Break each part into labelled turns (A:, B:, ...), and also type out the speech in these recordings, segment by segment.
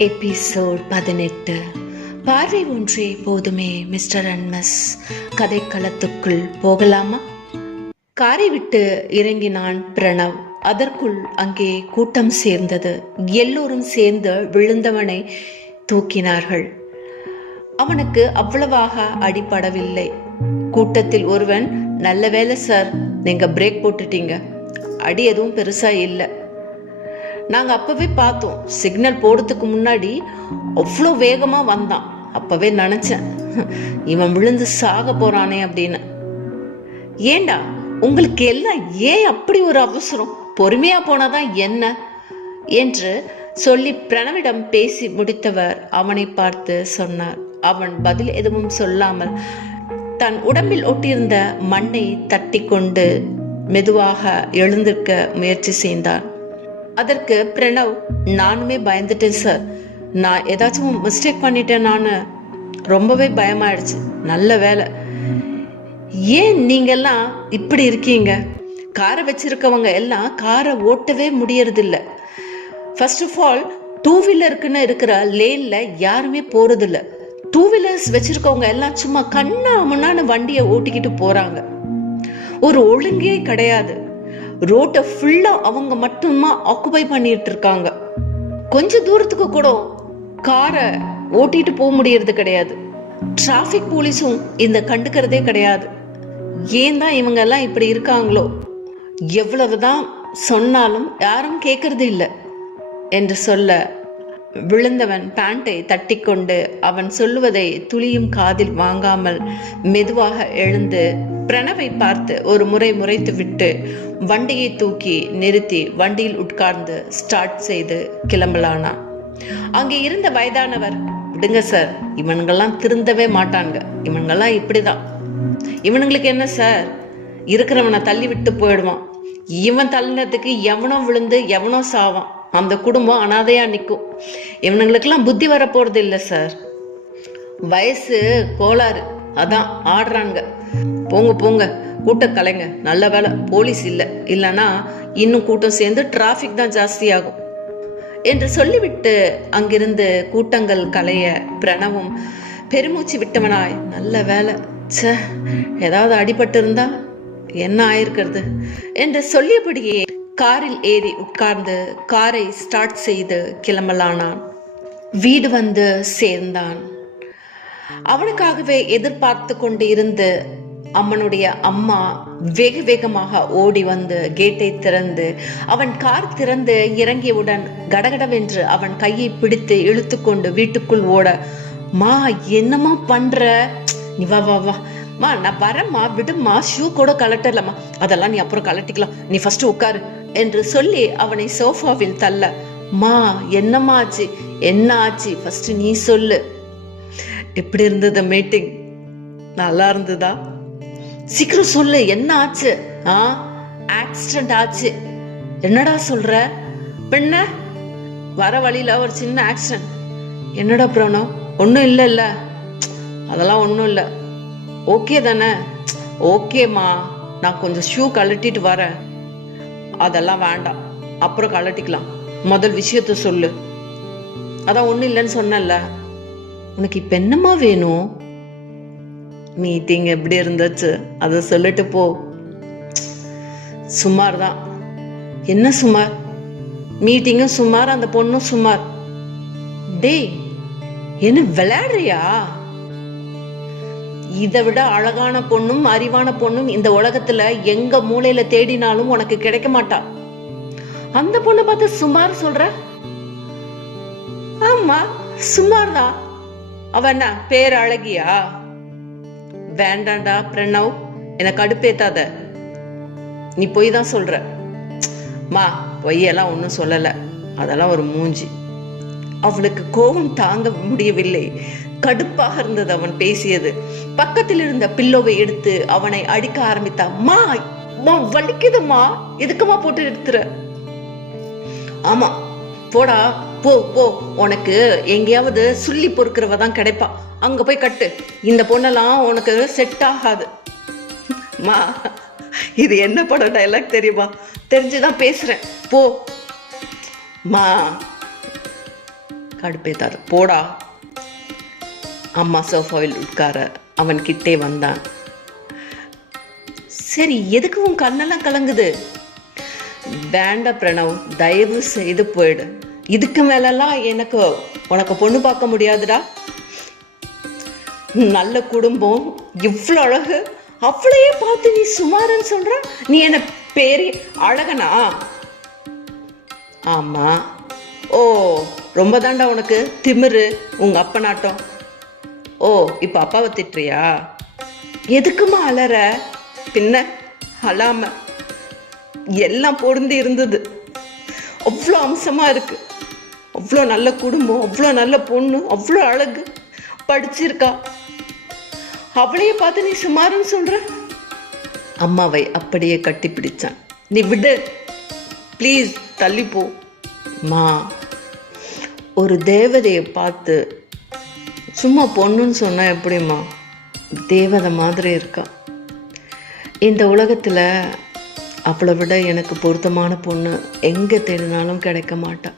A: Episode பதினெட்டு. பார்வை ஒன்றே போதுமே மிஸ்டர் அண்ட் மிஸ் கதைக்களத்துக்குள் போகலாமா? காரை விட்டு இறங்கினான் பிரணவ். அதற்குள் அங்கே கூட்டம் சேர்ந்தது. எல்லோரும் சேர்ந்து விழுந்தவனை தூக்கினார்கள். அவனுக்கு அவ்வளவாக அடிபடவில்லை. கூட்டத்தில் ஒருவன் நல்ல வேலை சார் நீங்க பிரேக் போட்டுட்டீங்க. அடி எதுவும் பெருசா இல்லை. நாங்கள் அப்போவே பார்த்தோம். சிக்னல் போடுறதுக்கு முன்னாடி அவ்வளோ வேகமாக வந்தான். அப்போவே நினச்சேன் இவன் விழுந்து சாக போகிறானே அப்படின்னு. ஏண்டா உங்களுக்கு எல்லாம் ஏன் அப்படி ஒரு அவசரம்? பொறுமையா போனாதான் என்ன? என்று சொல்லி பிரணவிடம் பேசி முடித்தவர் அவனை பார்த்து சொன்னார். அவன் பதில் எதுவும் சொல்லாமல் தன் உடம்பில் ஒட்டியிருந்த மண்ணை தட்டி கொண்டு மெதுவாக எழுந்திருக்க முயற்சி செய்தான். அதற்கு பிரணவ் நானுமே பயந்துட்டேன் சார் நான் ஏதாச்சும் மிஸ்டேக் பண்ணிட்டேன் நான். ரொம்பவே பயமாயிடுச்சு. நல்ல வேலை. ஏன் நீங்கெல்லாம் இப்படி இருக்கீங்க? காரை வச்சிருக்கவங்க எல்லாம் காரை ஓட்டவே முடியறதில்ல. ஃபர்ஸ்ட் ஆஃப் ஆல் டூ வீலருக்குன்னு இருக்கிற லேனில் யாருமே போகிறதில்ல டூ வீலர்ஸ் வச்சிருக்கவங்க எல்லாம் சும்மா கண்ணா முன்னான்னு வண்டியை ஓட்டிக்கிட்டு போகிறாங்க ஒரு ஒழுங்கே கிடையாது. ரோட்டை ஃபுல்லா அவங்க மட்டுமா ஆக்குபை பண்ணிட்டு இருக்காங்க கொஞ்ச தூரத்துக்கு கூட காரை ஓட்டிட்டு போக முடியறது கிடையாது. டிராஃபிக் போலீஸும் இந்த கண்டுக்கிறதே கிடையாது. ஏன் தான் இவங்க எல்லாம் இப்படி இருக்காங்களோ? எவ்வளவுதான் சொன்னாலும் யாரும் கேட்கறது இல்லை என்று சொல்ல விழுந்தவன் பேண்டை தட்டிக்கொண்டு அவன் சொல்லுவதை துளியும் காதில் வாங்காமல் மெதுவாக எழுந்து பிரணவை பார்த்து ஒரு முறை முறைத்து விட்டு வண்டியை தூக்கி நிறுத்தி வண்டியில் உட்கார்ந்து ஸ்டார்ட் செய்து கிளம்பலானா அங்கே இருந்த வயதானவர் விடுங்க சார் இவனுங்கெல்லாம் திருந்தவே மாட்டாங்க இவனுங்கெல்லாம் இப்படிதான். இவனுங்களுக்கு என்ன சார் இருக்கிறவனை தள்ளி விட்டு போயிடுவான். இவன் தள்ளினதுக்கு எவனோ விழுந்து எவனோ சாவான். அந்த குடும்பம் அனாதையா நிற்கும் இவனுங்களுக்கெல்லாம் புத்தி வர இல்லை சார். வயசு கோளாறு. அதான் ஆடுறாங்க. போங்க போங்க. கூட்டம் கலைங்க. நல்ல வேலை போலீஸ் இல்லை. இல்லைன்னா இன்னும் கூட்டம் சேர்ந்து டிராஃபிக் தான் ஜாஸ்தியாகும். என்று சொல்லிவிட்டு அங்கிருந்து கூட்டங்கள் கலைய பிரணவும் பெருமூச்சு விட்டவனாய். நல்ல வேலை ச ஏதாவது அடிபட்டு இருந்தா என்ன ஆயிருக்கிறது? என்று சொல்லியபடியே காரில் ஏறி உட்கார்ந்து காரை ஸ்டார்ட் செய்து கிளம்பலானான். வீடு வந்து சேர்ந்தான். அவனுக்காகவே எதிர்பார்த்து கொண்டு இருந்து அம்மனுடைய அம்மா வேக வேகமாக ஓடி வந்து கேட்டை திறந்து அவன் கார் திறந்து இறங்கியவுடன் கடகடவென்று அவன் கையை பிடித்து இழுத்துக்கொண்டு வீட்டுக்குள் ஓட மா என்னம்மா பண்ற? நீ வா வா வா. மா நான் வரேம்மா விடுமா ஷூ கூட கலட்டலம்மா அதெல்லாம் நீ அப்புறம் கலட்டிக்கலாம் நீ ஃபர்ஸ்ட் உட்காரு. என்று சொல்லி அவனை சோஃபாவில் தள்ள மா என்னம்மா ஆச்சு? என்ன ஆச்சு? ஃபர்ஸ்ட் நீ சொல்லு. எப்படி இருந்தது மீட்டிங் நல்லா இருந்ததா? சீக்கிரம் சொல்லு என்ன ஆச்சு? ஆ ஆக்சிடென்ட் ஆச்சு. என்னடா சொல்ற? பின்ன வர வழியில ஒரு சின்ன ஆக்சிடென்ட் என்னடா பிரணவ் ஒன்றும் இல்லைல்ல அதெல்லாம் ஒன்றும் இல்லை. ஓகே தானே? ஓகேம்மா நான் கொஞ்சம் ஷூ கழட்டிட்டு வரேன். அதெல்லாம் வேண்டாம். அப்புறம் கழட்டிக்கலாம். முதல் விஷயத்த சொல்லு. அதான் ஒன்றும் இல்லைன்னு சொன்னேன்ல. உனக்கு இப்போ என்னம்மா வேணும்? மீட்டிங் எப்படி இருந்துச்சு. அதை சொல்லிட்டு போ. சுமார் தான். என்ன சுமார்? மீட்டிங்கும் சுமார் அந்த பொண்ணும் சுமார். டேய் என்ன விளையாடுறியா? இதை விட அழகான பொண்ணும் அறிவான பொண்ணும் இந்த உலகத்துல எங்க மூலையில தேடினாலும் உனக்கு கிடைக்க மாட்டா. அந்த பொண்ணை பார்த்து சுமார் சொல்ற? ஆமா சுமார் தான் அவ என்ன பேர் அழகியா வேண்டாண்டா பிரணவ். எனக்கு அடுப்பேத்தாத நீ பொய் தான் சொல்ற. மா பொய்யெல்லாம் ஒன்றும் சொல்லலை. அதெல்லாம் ஒரு மூஞ்சி. அவளுக்கு கோபம் தாங்க முடியவில்லை. கடுப்பாக இருந்தது அவன் பேசியது. பக்கத்தில் இருந்த பில்லோவை எடுத்து அவனை அடிக்க ஆரம்பித்தா மா வலிக்குதுமா எதுக்குமா போட்டு எடுத்துற ஆமா போடா போ போ. உனக்கு எங்கேயாவது சுள்ளி பொறுக்கிறவ தான் கிடைப்பா. அங்க போய் கட்டு. இந்த பொண்ணெல்லாம் உனக்கு செட் ஆகாது. மா இது என்ன படம் டைலாக் தெரியுமா? தெரிஞ்சுதான் பேசுறேன். போ. மா. கடுப்பேத்தாது போடா. அம்மா சோஃபாவில் உட்கார அவன் கிட்டே வந்தான். சரி எதுக்கு உன் கண்ணெல்லாம் கலங்குது? வேண்ட பிரணவ் தயவு செய்து போயிடு. இதுக்கு மேலெல்லாம் எனக்கு உனக்கு பொண்ணு பார்க்க முடியாதுடா. நல்ல குடும்பம் இவ்வளோ அழகு. அவளையே பார்த்து நீ சுமாரன்னு சொல்ற? நீ என்ன பேரி அழகனா? ஆமா. ஓ ரொம்ப தாண்டா உனக்கு. திமிரு உங்க அப்பனாட்டம். ஓ இப்போ அப்பாவை திட்டுறியா? எதுக்குமா அலற? பின்ன அழாம. எல்லாம் பொருந்தி இருந்தது. அவ்வளோ அம்சமாக இருக்கு. அவ்வளோ நல்ல குடும்பம் அவ்வளோ நல்ல பொண்ணு அவ்வளோ அழகு. படிச்சிருக்கா. அவளையே பார்த்து நீ சுமாருன்னு சொல்ற? அம்மாவை அப்படியே கட்டி பிடிச்சான் நீ விடு. ப்ளீஸ் தள்ளி மா ஒரு தேவதையை பார்த்து சும்மா பொண்ணுன்னு சொன்னால் எப்படிம்மா? தேவதை மாதிரி இருக்கா. இந்த உலகத்தில் அவளை விட எனக்கு பொருத்தமான பொண்ணு எங்கே தேடினாலும் கிடைக்க மாட்டா.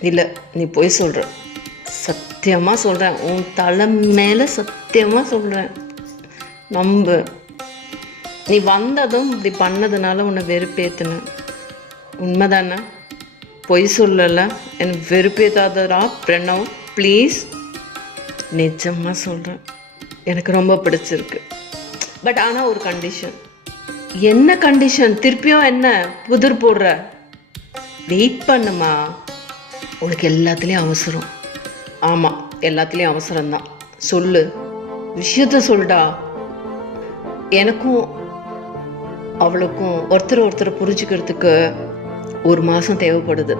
A: இல்லை நீ போய் சொல்கிற சத்தியமாக சொல்கிறேன் உன் தலை மேலே சத்தியமாக சொல்கிறேன் நம்பு. நீ வந்ததும் இப்படி பண்ணதுனால உன்னை வெறுப்பேத்துனேன் உண்மைதானே? பொய் சொல்லலை. எனக்கு வெறுப்பேத்தாதரா பிரணவ். ப்ளீஸ் நிஜமாக சொல்கிறேன் எனக்கு ரொம்ப பிடிச்சிருக்கு. பட் ஆனால் ஒரு கண்டிஷன் என்ன கண்டிஷன் திருப்பியும் என்ன? புதிர் போடுற. வெயிட் பண்ணுமா? உனக்கு எல்லாத்துலேயும் அவசரம். ஆமாம் எல்லாத்துலேயும் அவசரம்தான். சொல்லு. விஷயத்த சொல்டா. எனக்கும் அவளுக்கும் ஒருத்தர் ஒருத்தர் புரிஞ்சுக்கிறதுக்கு ஒரு மாதம் தேவைப்படுது.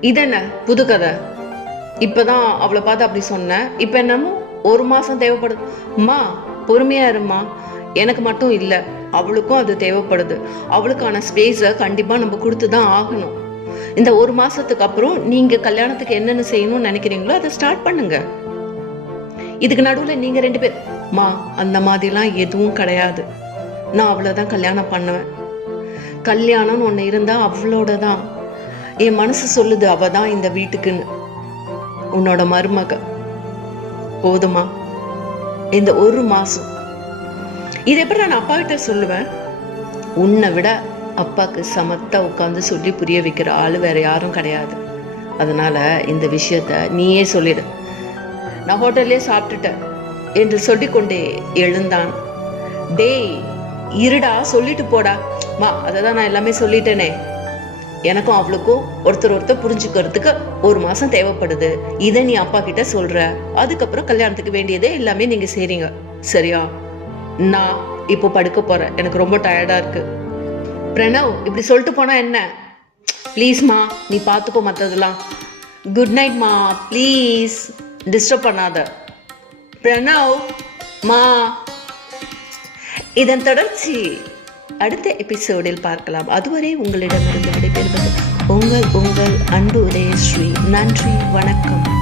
A: இதென்ன? புது கதை. இப்போதான் அவளை பார்த்து அப்படி சொன்னேன். இப்போ என்னமோ ஒரு மாதம் தேவைப்படுது. அம்மா பொறுமையா இருமா எனக்கு மட்டும் இல்லை அவளுக்கும் அது தேவைப்படுது. அவளுக்கான ஸ்பேஸை கண்டிப்பாக நம்ம கொடுத்து தான் ஆகணும். இந்த ஒரு மாதத்துக்கு அப்புறம் நீங்கள் கல்யாணத்துக்கு என்னென்ன செய்யணும்னு நினைக்கிறீங்களோ அதை ஸ்டார்ட் பண்ணுங்க. இதுக்கு நடுவில் நீங்கள் ரெண்டு பேர் மா அந்த மாதிரிலாம் எதுவும் கிடையாது. நான் அவ்வளோதான் கல்யாணம் பண்ணுவேன். கல்யாணம்னு ஒன்று இருந்தால் அவளோட தான் என் மனசு சொல்லுது அவள் தான் இந்த வீட்டுக்குன்னு. உன்னோட மருமக. போதுமா? இந்த ஒரு மாசம். இது எப்படி நான் அப்பா கிட்ட சொல்லுவேன்? உன்னை விட அப்பாக்கு சமத்தா உட்காந்து சொல்லி புரிய வைக்கிற ஆள் வேற யாரும் கிடையாது. அதனால இந்த விஷயத்த நீயே சொல்லிடு. நான் ஹோட்டல்லே சாப்பிட்டுட்டேன் என்று சொல்லிக்கொண்டே எழுந்தான். டேய் இருடா சொல்லிட்டு போடா. மா அதை தான் நான் எல்லாமே சொல்லிட்டேனே. எனக்கும் அவளுக்கும் ஒருத்தர் ஒருத்தர் புரிஞ்சுக்கிறதுக்கு ஒரு மாசம் தேவைப்படுது. இதை நீ அப்பா கிட்ட சொல்ற. அதுக்கப்புறம் கல்யாணத்துக்கு வேண்டியதே எல்லாமே நீங்க செய்றீங்க. சரியா? நான் இப்போ படுக்க போறேன். எனக்கு ரொம்ப டயர்டா இருக்கு. பிரணவ் இப்படி சொல்லிட்டு போனா என்ன? ப்ளீஸ்மா நீ பார்த்துக்கோ மற்றதெல்லாம் குட் நைட் மா ப்ளீஸ் டிஸ்டர்ப் பண்ணாத. பிரணவ் மா. இதன் தொடர்ச்சி. அடுத்த எபிசோடில் பார்க்கலாம். அதுவரை உங்களிடமிருந்து விடைபெறுவது உங்கள் உங்கள் அன்பு உதயஸ்ரீ. நன்றி வணக்கம்.